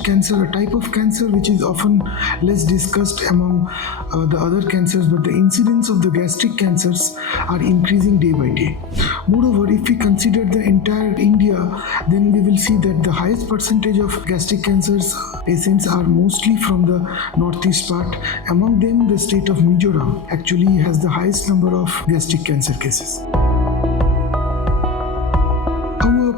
gastric cancer, a type of cancer which is often less discussed among the other cancers, but the incidence of the gastric cancers are increasing day by day. Moreover, if we consider the entire India, then we will see that the highest percentage of gastric cancers patients are mostly from the northeast part. Among them, the state of Mizoram actually has the highest number of gastric cancer cases.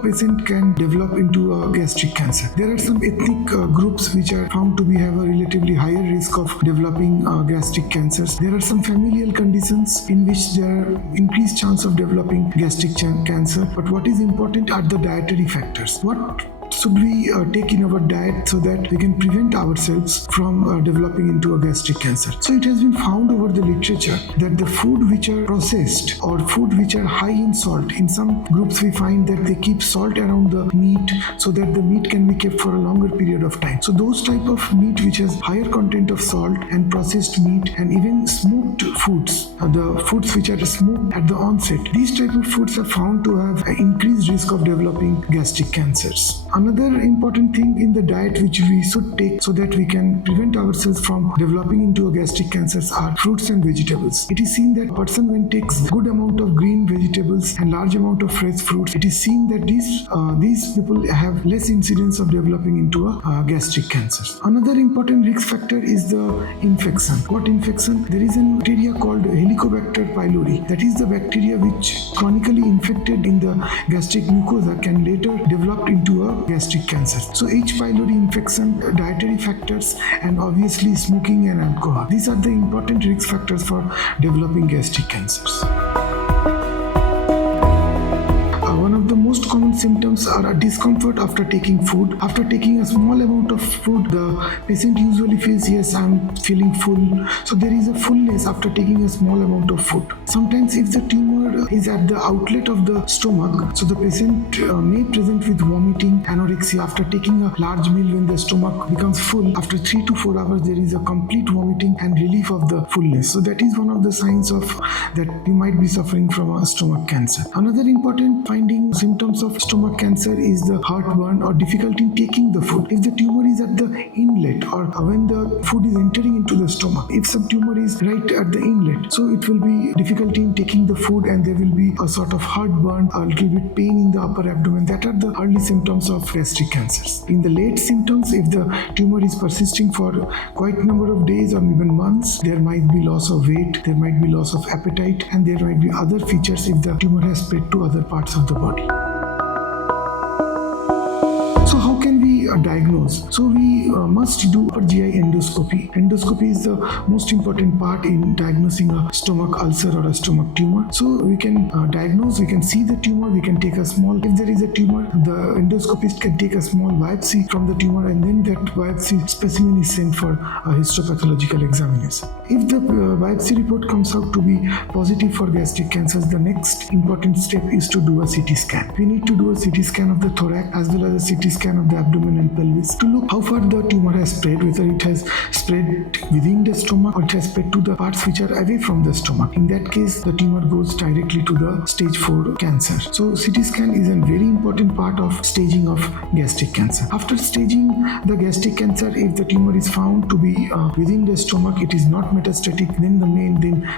Patient can develop into a gastric cancer. There are some ethnic groups which are found to have a relatively higher risk of developing gastric cancers. There are some familial conditions in which there are increased chance of developing gastric cancer. But what is important are the dietary factors. What should we take in our diet so that we can prevent ourselves from developing into a gastric cancer? So it has been found over the literature that the food which are processed or food which are high in salt, in some groups we find that they keep salt around the meat so that the meat can be kept for a longer period of time. So those type of meat which has higher content of salt and processed meat and even smoked foods, the foods which are smoked at the onset, these type of foods are found to have an increased risk of developing gastric cancers. Another important thing in the diet which we should take so that we can prevent ourselves from developing into a gastric cancers are fruits and vegetables. It is seen that a person when takes good amount of green vegetables and large amount of fresh fruits, it is seen that these people have less incidence of developing into a gastric cancer. Another important risk factor is the infection. What infection? There is a bacteria called Helicobacter pylori. That is the bacteria which chronically infected in the gastric mucosa can later develop into a gastric cancer. So H. pylori infection, dietary factors, and obviously smoking and alcohol. These are the important risk factors for developing gastric cancers. One of the most common symptoms are a discomfort after taking food. After taking a small amount of food, the patient usually feels, yes, I'm feeling full. So there is a fullness after taking a small amount of food. Sometimes if the tumor is at the outlet of the stomach, so the patient may present with vomiting, anorexia. After taking a large meal, when the stomach becomes full, after 3 to 4 hours, there is a complete vomiting and relief of the fullness. So that is one of the signs of that you might be suffering from a stomach cancer. Another important finding symptoms of stomach cancer is the heartburn or difficulty in taking the food. If the tumor is at the inlet or when the food is entering into the stomach, if some tumor is right at the inlet, so it will be difficulty in taking the food and there will be a sort of heartburn, a little bit pain in the upper abdomen. That are the early symptoms of gastric cancers. In the late symptoms, if the tumor is persisting for quite a number of days or even months, there might be loss of weight, there might be loss of appetite, and there might be other features if the tumor has spread to other parts of the body. So how can we diagnose? So we must do a GI endoscopy. Endoscopy is the most important part in diagnosing a stomach ulcer or a stomach tumor. So we can diagnose, we can see the tumor, we can take a small, if there is a tumor, the endoscopist can take a small biopsy from the tumor and then that biopsy specimen is sent for a histopathological examination. If the biopsy report comes out to be positive for gastric cancers, the next important step is to do a CT scan. We need to do a CT scan of the thorax as well as a CT scan of the abdomen and pelvis to look how far the tumor has spread, whether it has spread within the stomach or it has spread to the parts which are away from the stomach. In that case, the tumor goes directly to the stage 4 cancer. So CT scan is a very important part of staging of gastric cancer. After staging the gastric cancer, if the tumor is found to be within the stomach, it is not metastatic, then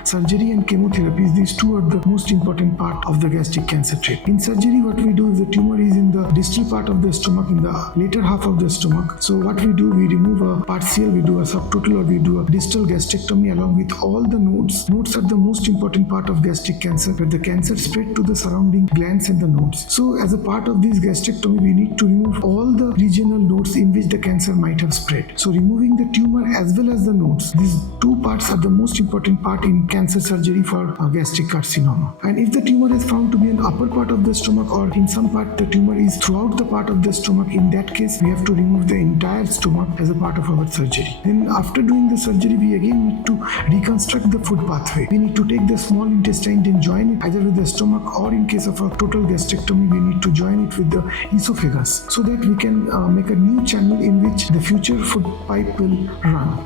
surgery and chemotherapy, these two are the most important part of the gastric cancer treatment. In surgery, what we do is the tumor is in the distal part of the stomach, in the later half of the stomach. So what we do, we remove a partial, we do a subtotal, or we do a distal gastrectomy along with all the nodes. Nodes are the most important part of gastric cancer, where the cancer spread to the surrounding glands and the nodes. So as a part of this gastrectomy, we need to remove all the regional nodes in which the cancer might have spread. So removing the tumor as well as the nodes, these two parts are the most important part in cancer surgery for gastric carcinoma. And if the tumor is found to be in the upper part of the stomach or in some part the tumor is throughout the part of the stomach, in that case we have to remove the entire stomach as a part of our surgery. Then after doing the surgery, we again need to reconstruct the food pathway. We need to take the small intestine and join it either with the stomach, or in case of a total gastrectomy, we need to join it with the esophagus so that we can make a new channel in which the future food pipe will run.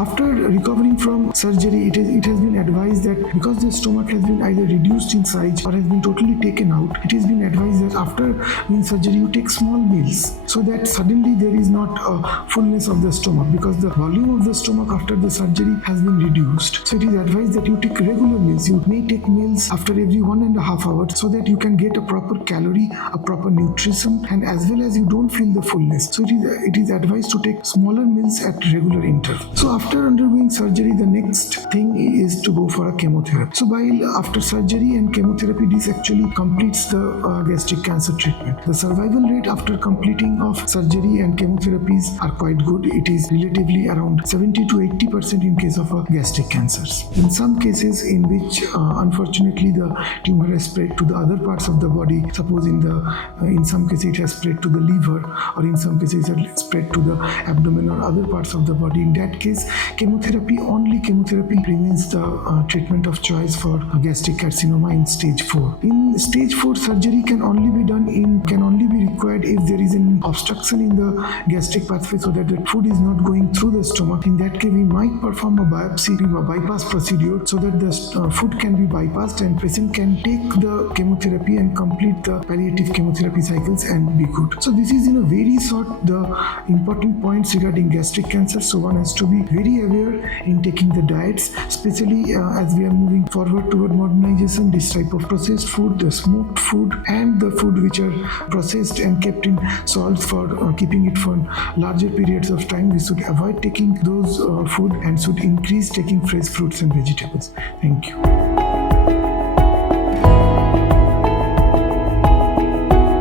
After recovering from surgery, it has been advised that because the stomach has been either reduced in size or has been totally taken out, it has been advised that after doing surgery you take small meals so that suddenly there is not a fullness of the stomach, because the volume of the stomach after the surgery has been reduced. So it is advised that you take regular meals. You may take meals after every 1.5 hours so that you can get a proper calorie, a proper nutrition, and as well as you don't feel the fullness. So it is advised to take smaller meals at regular intervals. So after undergoing surgery, the next thing is to go for a chemotherapy. So while after surgery and chemotherapy, this actually completes the gastric cancer treatment. The survival rate after completing of surgery and chemotherapies are quite good. It is relatively around 70 to 80% in case of gastric cancers. In some cases in which unfortunately the tumor has spread to the other parts of the body, suppose in some cases it has spread to the liver, or in some cases it has spread to the abdomen or other parts of the body. In that case, chemotherapy remains the treatment of choice for gastric carcinoma in stage 4. In stage 4, surgery can only be required if there is an obstruction in the gastric pathway so that the food is not going through the stomach. In that case, we might perform a biopsy, a bypass procedure, so that the food can be bypassed and patient can take the chemotherapy and complete the palliative chemotherapy cycles and be good. So this is in a very short the important points regarding gastric cancer. So one has to be very aware in taking the diets, especially as we are moving forward toward modernization. This type of processed food, the smoked food, and the food which are processed and kept in salts for keeping it for larger periods of time, we should avoid taking those food and should increase taking fresh fruits and vegetables. Thank you.